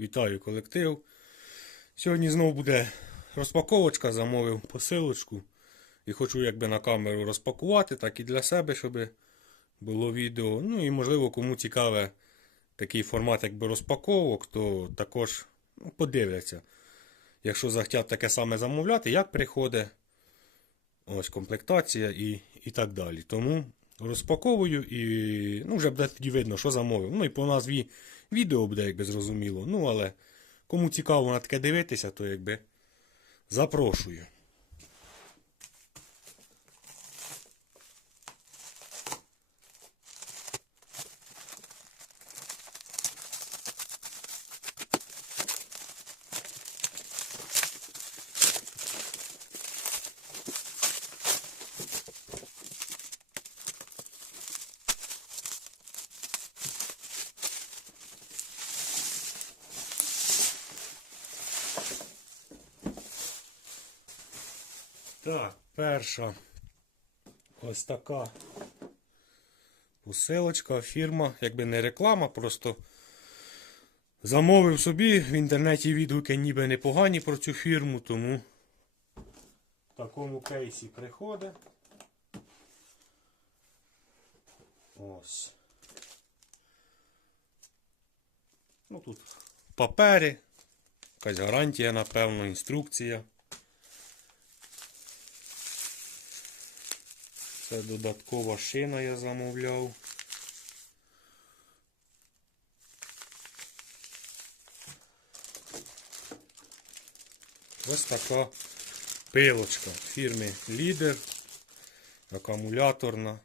Вітаю колектив. Сьогодні знову буде розпаковочка, замовив посилочку. І хочу якби на камеру розпакувати, так і для себе, щоб було відео. Ну і можливо, кому цікаве такий формат якби розпаковок, то також ну, подивляться. Якщо захотять таке саме замовляти, як приходить. Ось комплектація і, і так далі. Тому розпаковую і ну, вже буде тоді видно, що замовив. Ну і по назві відео буде, якби зрозуміло. Ну, але кому цікаво на таке дивитися, то якби запрошую. Так, перша ось така посилочка, фірма, якби не реклама, просто замовив собі в інтернеті відгуки ніби непогані про цю фірму, тому в такому кейсі приходить. Ось. Ну тут папери, якась гарантія, напевно, інструкція. Це додаткова шина я замовляв. Ось така пилочка фірми Лідер. Акумуляторна.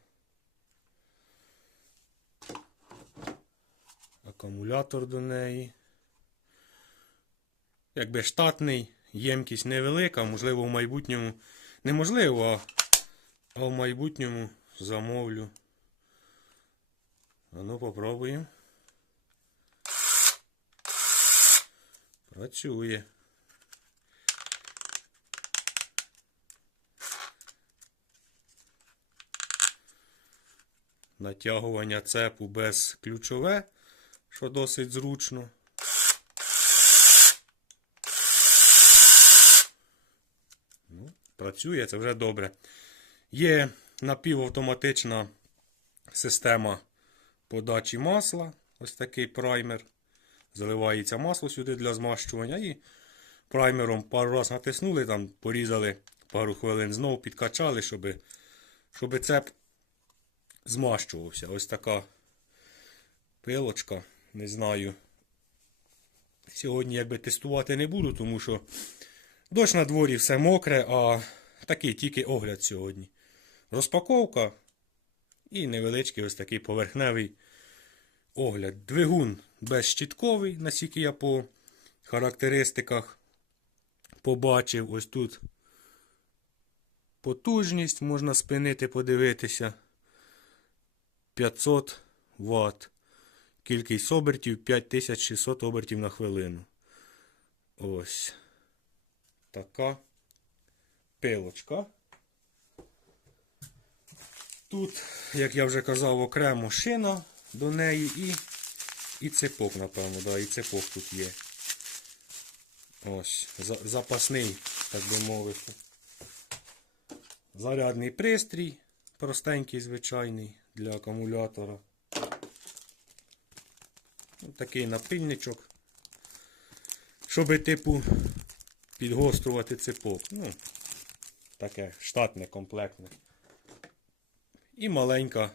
Акумулятор до неї. Якби штатний, ємкість невелика, можливо, в майбутньому. Неможливо, а а в майбутньому замовлю. А ну попробуємо. Працює. Натягування цепу без ключове, що досить зручно. Ну, працює, це вже добре. Є напівавтоматична система подачі масла. Ось такий праймер. Заливається масло сюди для змащування. І праймером пару раз натиснули, там порізали пару хвилин, знову підкачали, щоб, щоб цеп змащувався. Ось така пилочка. Не знаю. Сьогодні якби тестувати не буду, тому що дощ на дворі все мокре, а такий тільки огляд сьогодні. Розпаковка і невеличкий ось такий поверхневий огляд. Двигун безщітковий, наскільки я по характеристиках побачив. Ось тут потужність можна спинити, подивитися. 500 Вт. Кількість обертів 5600 обертів на хвилину. Ось така пилочка. Тут, як я вже казав, окремо шина до неї і і цепок, напевно, да, і цепок тут є. Ось, за, запасний, так би мовити. Зарядний пристрій, простенький, звичайний для акумулятора. Такий напильничок. Щоби, типу, підгострувати цепок. Ну, таке штатне, комплектне. І маленька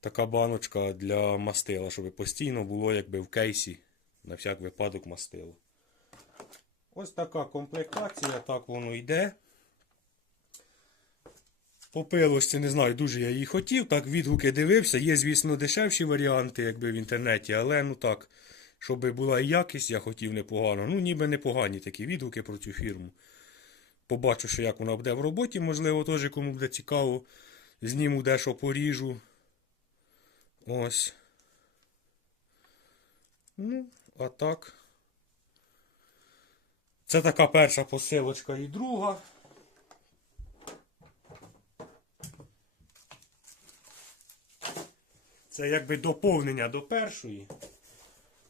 така баночка для мастила, щоб постійно було якби в кейсі на всяк випадок мастило. Ось така комплектація, так воно йде. По не знаю, дуже я її хотів. Так, відгуки дивився. Є, звісно, дешевші варіанти, якби в інтернеті, але ну так, щоб була і якість, я хотів непогано. Ну, ніби непогані такі відгуки про цю фірму. Побачу, що як вона буде в роботі, можливо, теж кому буде цікаво. Зніму дещо поріжу. Ось. Ну, а так. Це така перша посилочка і друга. Це якби доповнення до першої.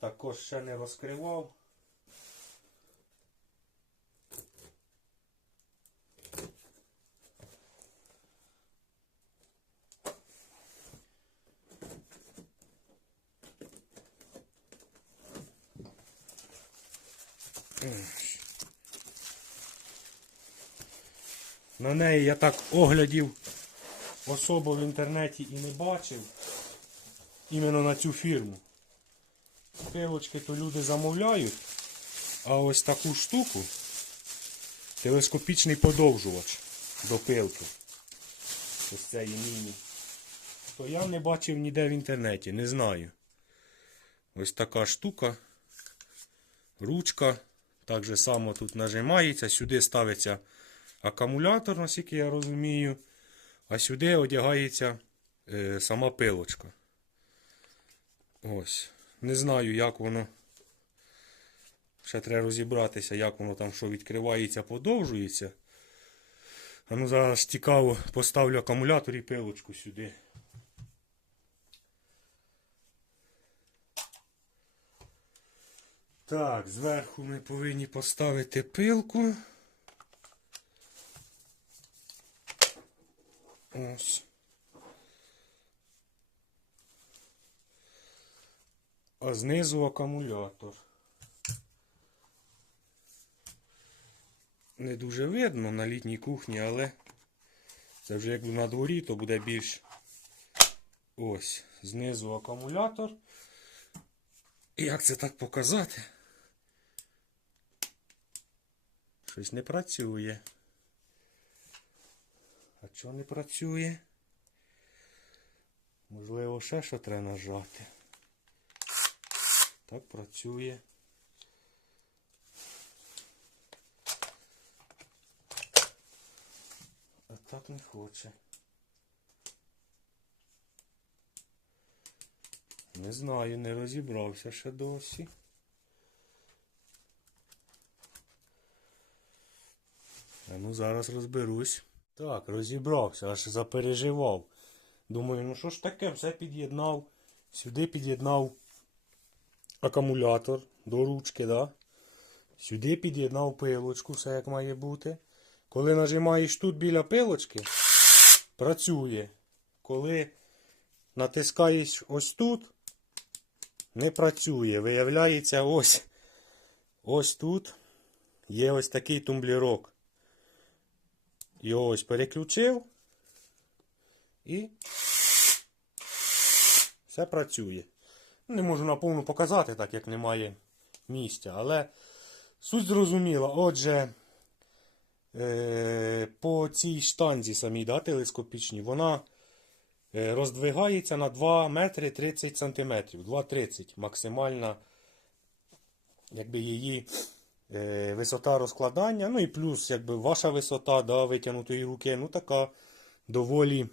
також ще не розкривав. На неї я так оглядів особо в інтернеті і не бачив. Іменно на цю фірму. Пилочки то люди замовляють, а ось таку штуку телескопічний подовжувач до пилки. Ось це міні. То я не бачив ніде в інтернеті, не знаю. Ось така штука. Ручка. Так же само тут нажимається, сюди ставиться акумулятор, наскільки я розумію, а сюди одягається е, сама пилочка. Ось. Не знаю, як воно. Ще треба розібратися, як воно там що відкривається, подовжується. А ну зараз цікаво, поставлю акумулятор і пилочку сюди. Так, зверху ми повинні поставити пилку. Ось. А знизу акумулятор. Не дуже видно на літній кухні, але це вже як на дворі, то буде більш ось. Знизу акумулятор. Як це так показати? Щось не працює. А чого не працює? Можливо, ще що треба нажати. Так працює. А так не хоче. Не знаю, не розібрався ще досі. А ну зараз розберусь. Так, розібрався, аж запереживав. Думаю, ну що ж таке, все під'єднав. Сюди під'єднав акумулятор до ручки, да? Сюди під'єднав пилочку, все як має бути. Коли нажимаєш тут біля пилочки, працює. Коли натискаєш ось тут, не працює. Виявляється, ось ось тут є ось такий тумблірок. Його ось переключив і все працює. Не можу наповну показати, так як немає місця, але суть зрозуміла. Отже, е, по цій штанзі самій да, телескопічній, вона е, роздвигається на 2 метри 30 сантиметрів. 2,30 максимальна якби, її висота розкладання. Ну і плюс якби, ваша висота да, витягнутої руки, ну така доволі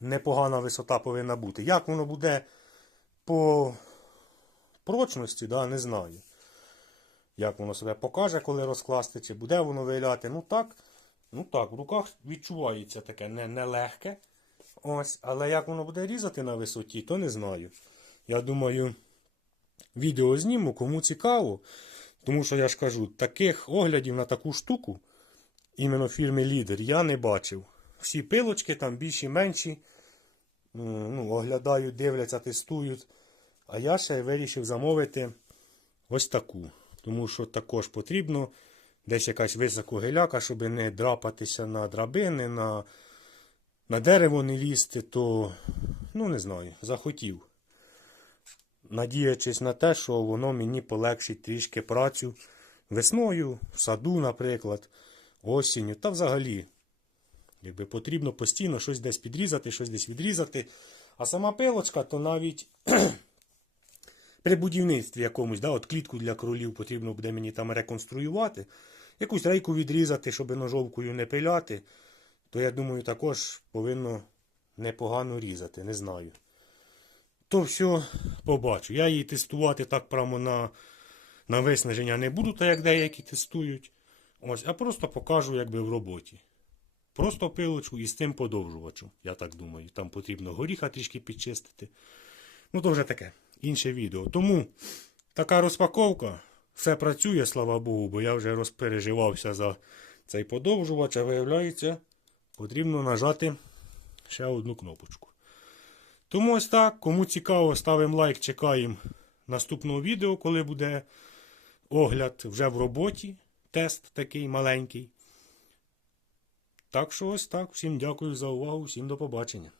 непогана висота повинна бути. Як воно буде по прочності, да, не знаю. Як воно себе покаже, коли розкласти, чи буде воно виляти. Ну так, ну так, в руках відчувається таке не, нелегке. Ось, але як воно буде різати на висоті, то не знаю. Я думаю, відео зніму, кому цікаво. Тому що я ж кажу, таких оглядів на таку штуку, іменно фірми Лідер, я не бачив. Всі пилочки там більші, менші. Ну, оглядають, дивляться, тестують. А я ще вирішив замовити ось таку. Тому що також потрібно десь якась високогеляка, щоб не драпатися на драбини, на, на дерево не лізти, то, ну не знаю, захотів. Надіячись на те, що воно мені полегшить трішки працю весною, в саду, наприклад, осінню, та взагалі. Якби потрібно постійно щось десь підрізати, щось десь відрізати. А сама пилочка, то навіть при будівництві якомусь, да, от клітку для кролів потрібно буде мені там реконструювати, якусь рейку відрізати, щоб ножовкою не пиляти, то я думаю, також повинно непогано різати, не знаю. То все побачу. Я її тестувати так прямо на, на виснаження не буду, так як деякі тестують. Ось, а просто покажу якби в роботі. Просто пилочку і з тим подовжувачем, я так думаю. Там потрібно горіха трішки підчистити. Ну, то вже таке. інше відео. Тому така розпаковка. Все працює, слава Богу, бо я вже розпереживався за цей подовжувач, а виявляється, потрібно нажати ще одну кнопочку. Тому ось так, кому цікаво, ставимо лайк, чекаємо наступного відео, коли буде огляд вже в роботі. Тест такий маленький. Так що ось так. Всім дякую за увагу, всім до побачення.